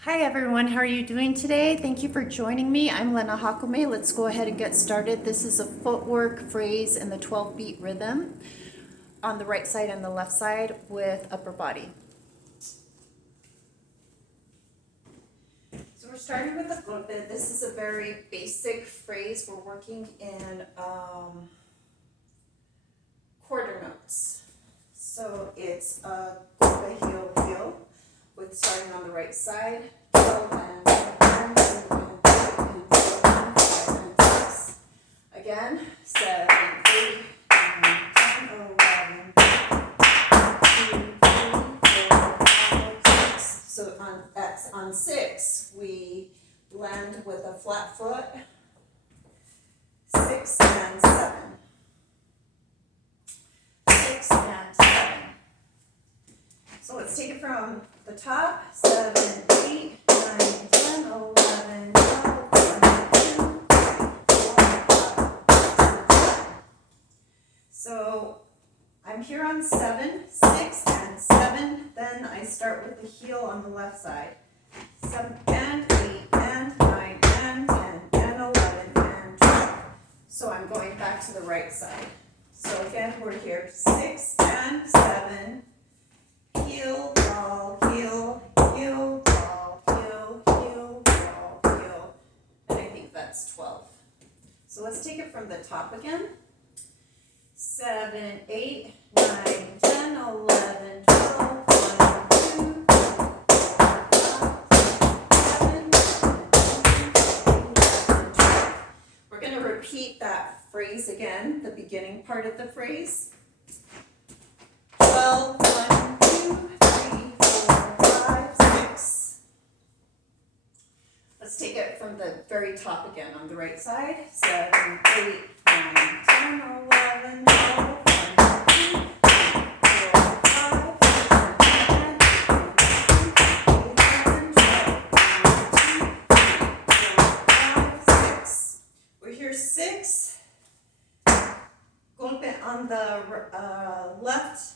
Hi everyone, how are you doing today? Thank you for joining me. I'm Lena Jácome. Let's go ahead and get started. This is a footwork phrase in the 12-beat rhythm on the right side and the left side with upper body. So we're starting with a golpe. This is a very basic phrase. We're working in quarter notes. So it's a golpe, heel, heel. With starting on the right side, heel and 6. Again, 7, 8, 9, 10, 11, 2, 3, 4, 5, 6. So on 6, we blend with a flat foot, 6 and 7. 6 and 7. So let's take it from the top, 7, 8, 9, 10, 11, 12, 13, 14, 15. So I'm here on 7, 6, and 7. Then I start with the heel on the left side. 7 and 8 and 9 and 10 and 11 and 12. So I'm going back to the right side. So again, we're here 6 and 7. Heel, ball, heel, heel, ball, heel, heel, ball, heel. And I think that's 12. So let's take it from the top again. 7, 8, 9, 10, 11, 12, 1, 2, 3, 4, 5, 6, 7, 8, 9, 10, 11, 12. We're going to repeat that phrase again, the beginning part of the phrase. 12, 1, 2, 3, 4, 5, 6. Let's take it from the very top again on the right side. 7, 8, 9, 10, 11, 12, 1, 2, 3, 4, 5, 6. We're here 6. Golpe on the left.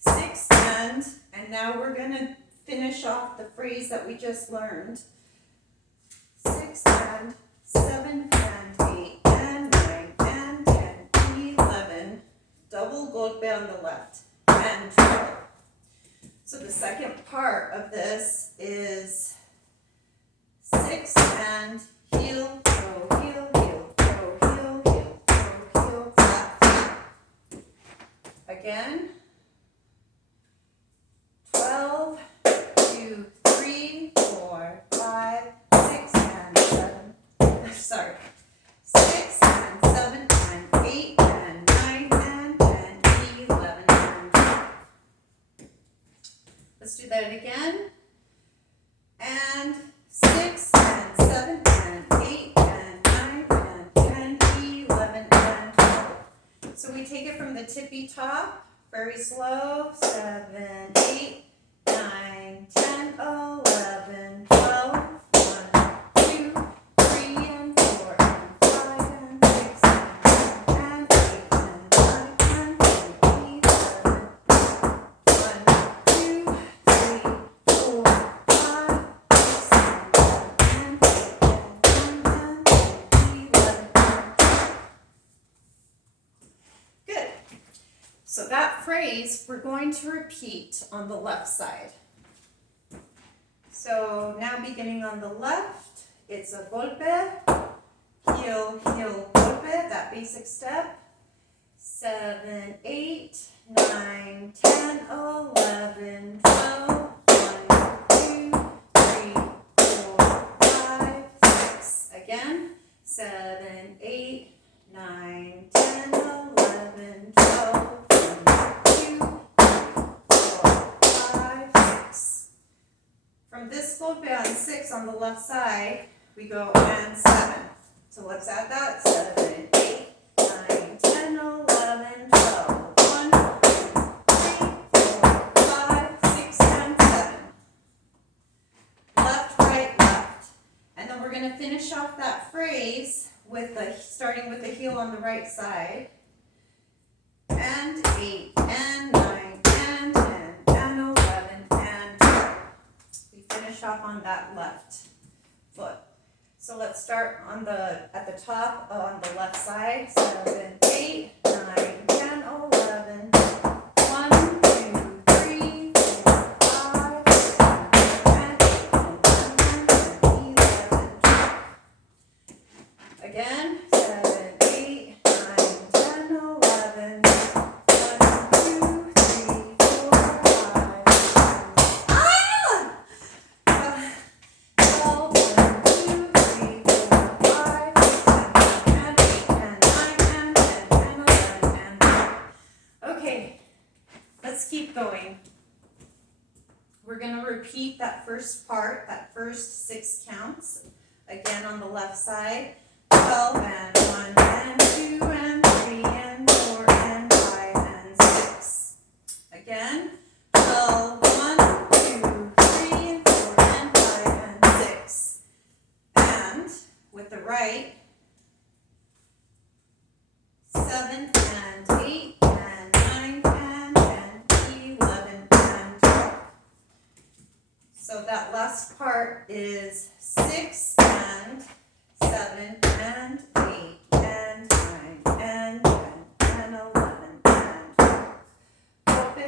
6 and now we're going to finish off the phrase that we just learned. 6 and 7 and 8 and 9 and 10, 11. Double golpe on the left and 12. So the second part of this is 6 and heel, go, heel, heel, go, heel, heel, go, heel, flat. Again. 12, 2, 3, 4, 5, 6, and 7. Sorry. 6 and 7 and 8 and 9 and 10, 11 and 12. Let's do that again. And 6 and 7 and 8 and 9 and 10, 11 and 12. So we take it from the tippy top, very slow. 7, 8, 9, 10, 11, 12, 1, 2, 3, and 4, and 5, and 6, and 7, and 8, and 9, and 10, 11, 1, 2, 3, 4, 5, 6, and 7, and 8, and 9, and 11. Good. So that phrase we're going to repeat on the left side. So now beginning on the left, it's a golpe, heel, heel, golpe, that basic step. 7, 8, 9, 10, 11, 12, 1, 2, 3, 4, 5, 6. Again, 7, 8, 9, 10, 11, 12, 1, 2, 3, 4, 5, 6. From this full band 6 on the left side, we go and 7. So let's add that. 7, 8, 9, 10, 11, 12. 1, 2, 3, 4, 5, 6, and 7. Left, right, left. And then we're going to finish off that phrase with starting with the heel on the right side. And 8, and 9, and 10, and 11, and 12. We finish off on that left foot. So let's start at the top on the left side. 7, 8, 9, 10, 11. 1, 2, 3, 4, 5, 6, 7, 8, 9, 10, 11, 12. Again, 7, 8, 9, 10, 11. 1, 2, 3, 4, 5, 6, 12, 1, 2, 3, 4, 5, 6, 7, 8, 9, 10, 11, and 12. Okay, let's keep going. We're going to repeat that first part, that first 6 counts. Again on the left side. 12 and 1 and 2 and 3 and 4 and 5 and 6. Again. 12, 1, 2, 3 and 4 and 5 and 6. And with the right, 7 and 8 and 9 and 10, 11 and 12. So that last part is 6 and 7 and 8 and 9 and 10 and 11 and 12. Tope,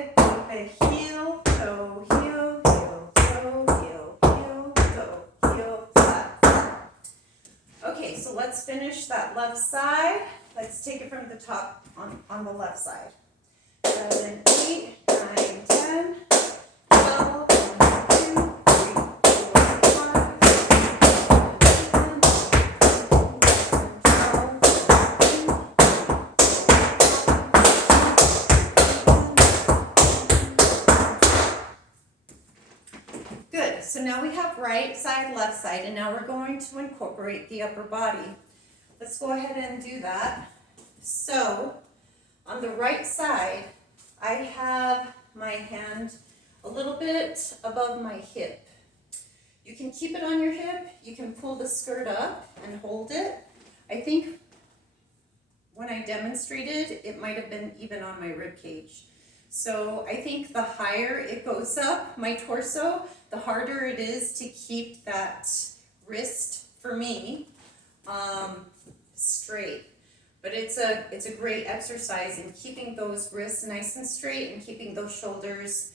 heel, toe, heel, heel, toe, heel, heel, toe, heel, flat, flat. Okay, so let's finish that left side. Let's take it from the top on the left side. 7, 8, 9, 10, 12, 1, 2, 3, 4, 5, 6, good. So now we have right side, left side, and now we're going to incorporate the upper body. Let's go ahead and do that. So on the right side, I have my hand a little bit above my hip. You can keep it on your hip. You can pull the skirt up and hold it. I think when I demonstrated, it might have been even on my rib cage. So I think the higher it goes up, my torso, the harder it is to keep that wrist, for me, straight. But it's a great exercise in keeping those wrists nice and straight and keeping those shoulders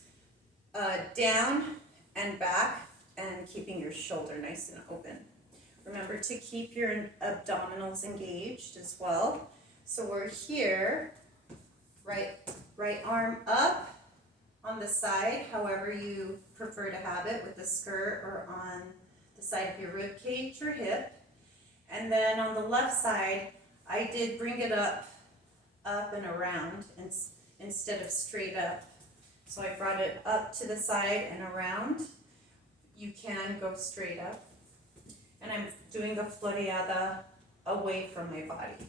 down and back and keeping your shoulder nice and open. Remember to keep your abdominals engaged as well. So we're here, right arm up on the side, however you prefer to have it, with the skirt or on the side of your rib cage or hip. And then on the left side, I did bring it up and around instead of straight up. So I brought it up to the side and around. You can go straight up. And I'm doing the floreada away from my body.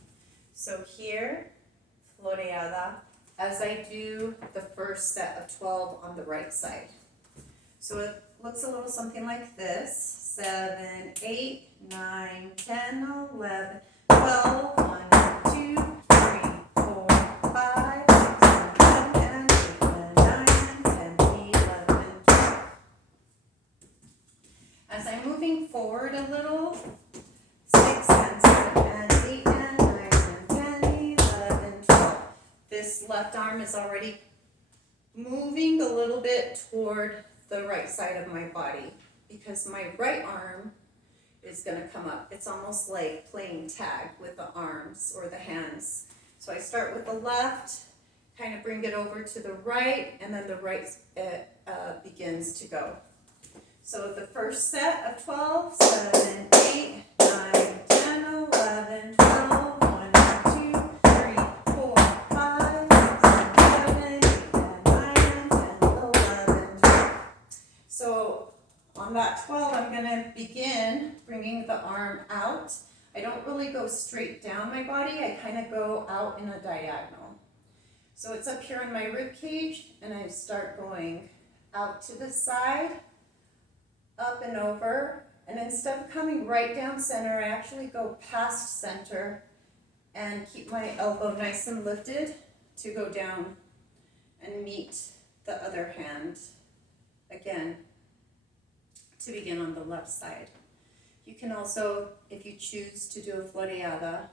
So here, floreada, as I do the first set of 12 on the right side. So it looks a little something like this. 7, 8, 9, 10, 11, 12, 1, 2, 3, 4, 5, 6, 7, and 8, and 9, and 10, 11, 12. As I'm moving forward a little, 6 and 7 and 8 and 9 and 10, 11, 12. This left arm is already moving a little bit toward the right side of my body because my right arm is going to come up. It's almost like playing tag with the arms or the hands. So I start with the left, kind of bring it over to the right, and then the right begins to go. So the first set of 12, 7, 8, 9, 10, 11, 12, 1, 2, 3, 4, 5, 6, 7, 8, 9, 10, 11, 12. So On that 12, I'm going to begin bringing the arm out. I don't really go straight down my body, I kind of go out in a diagonal. So it's up here on my rib cage, and I start going out to the side, up and over, and instead of coming right down center, I actually go past center and keep my elbow nice and lifted to go down and meet the other hand again to begin on the left side. You can also, if you choose to do a floreada,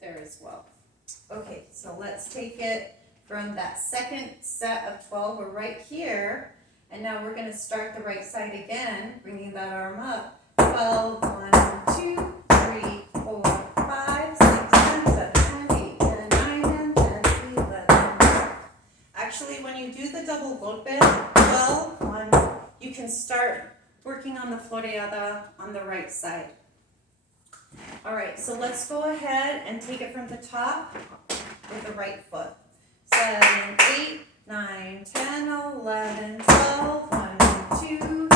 there as well. Okay, so let's take it from that second set of 12. We're right here, and now we're going to start the right side again, bringing that arm up. 12, 1, 2, 3, 4, 5, 6, 7, 8, 9, 10, 11. Actually, when you do the double golpe, 12, 1, you can start working on the floreada on the right side. All right, so let's go ahead and take it from the top with the right foot. 7, 8, 9, 10, 11, 12, 1, 2, 3,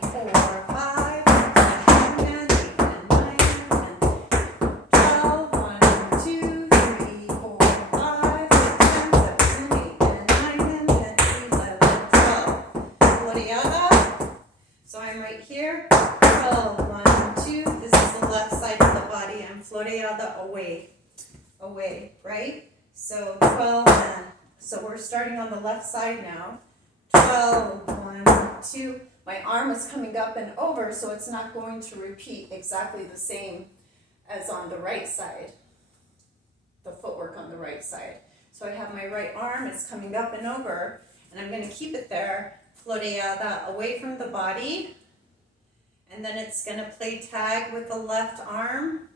4, 5, 6, 7, 8, 9, 10, 12, 1, 2, 3, 4, 5, 6, 7, 8, 9, 10, 11, 12. Floreada. So I'm right here. 12, 1, 2. This is the left side of the body. I'm floreada away, right? So 12, and so we're starting on the left side now. 12, 1, 2. My arm is coming up and over, so it's not going to repeat exactly the same as on the right side, the footwork on the right side. So I have my right arm, it's coming up and over, and I'm going to keep it there, floreada away from the body, and then it's going to play tag with the left arm.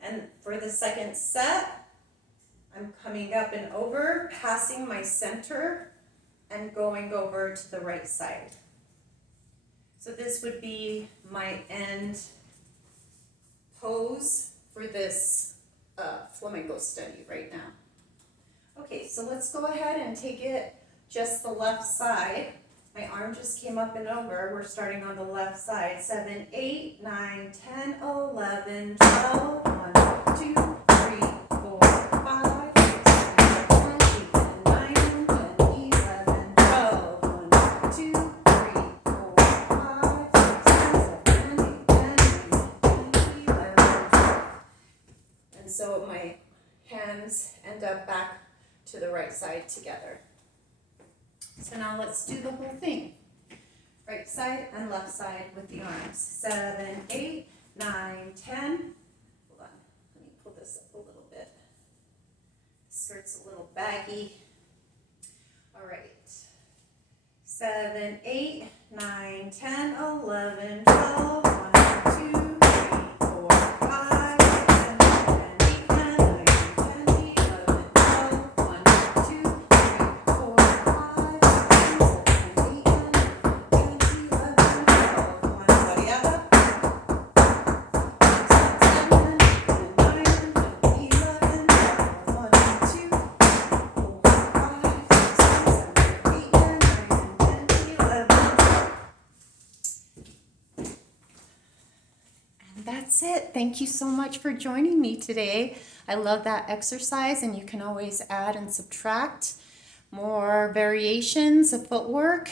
And for the second set, I'm coming up and over, passing my center, and going over to the right side. So this would be my end pose for this flamenco study right now. Okay, so let's go ahead and take it just the left side. My arm just came up and over. We're starting on the left side. 7, 8, 9, 10, 11, 12, 1, 2, 3, 4, 5, 6, 7, 8, 9, 10, 11, 12, 1, 2, 3, 4, 5, 6, 7, 8, 10, 11, 12. And so my hands end up back to the right side together. So now let's do the whole thing. Right side and left side with the arms. 7, 8, 9, 10. Hold on, let me pull this up a little bit. The skirt's a little baggy. All right. 7, 8, 9, 10, 11, 12, 1, 2, 3, 4, 5, 6, 7, 8, 9, 10, 11, 12, 1, 2, 3, 4, 5, 6, 7, 8, 9, 10, 11, 12, 1, floreada. 6, 7, 8, 9, 10, 11, 12, 1, 2, 3, 4, 5, 6, 7, 8, 9, 10, 11. That's it. Thank you so much for joining me today. I love that exercise, and you can always add and subtract more variations of footwork.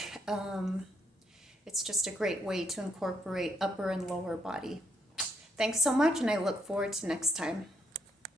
It's just a great way to incorporate upper and lower body. Thanks so much, and I look forward to next time.